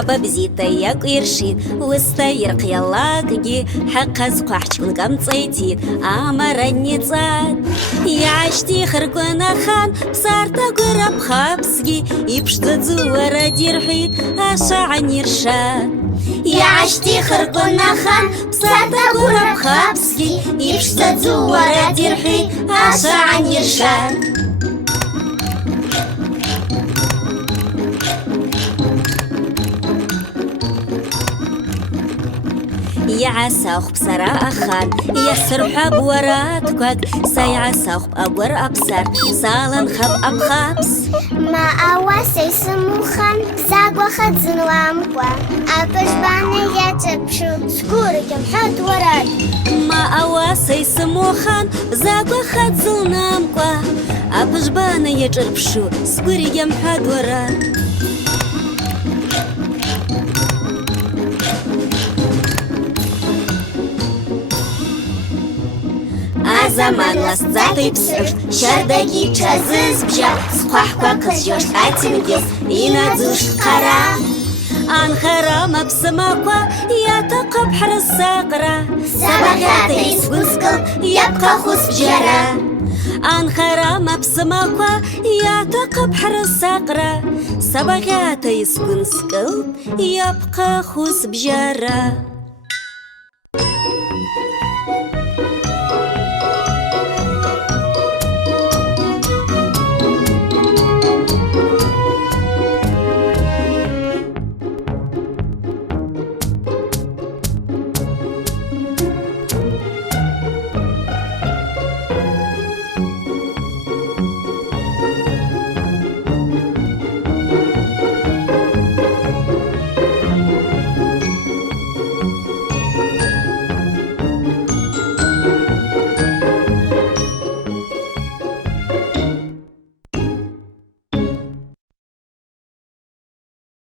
بابا بزيتا ياك يرشيد وستيرق يلاقي حق زقحشون قام تصيتيد أمرني تصاد يا عشتي خرقونا خان بصارتا قرب خابسكي يبشت زورا ديرحيد أشعن يرشاد يا عشتي خرقونا خان بصارتا قرب خابسكي يبشت زورا ديرحيد أشعن يرشاد يا عساخ بسرا أخان يا سرحب وراتكوك ساي عساخ بأبور أبصر سالن خب أبخابس ما أواسي سموخان بزاق وخد زنوامكوا أبش باني يتبشو سكوري كم حد وراد ما أواسي سموخان بزاق وخد زنوامكوا أبش باني يتبشو سكوري كم حد وراد زمان لستاتي بسرش شردقي چازز بجا سقاحكوا قزجوش اتنجز ينادوش قرا أنخرا مبسماكوا يتقب حرس ساقرا سبقاتي يسقنسكل يبقى خوس بجرا أنخرا مبسماكوا يتقب حرس ساقرا سبقاتي يسقنسكل يبقى خوس بجرا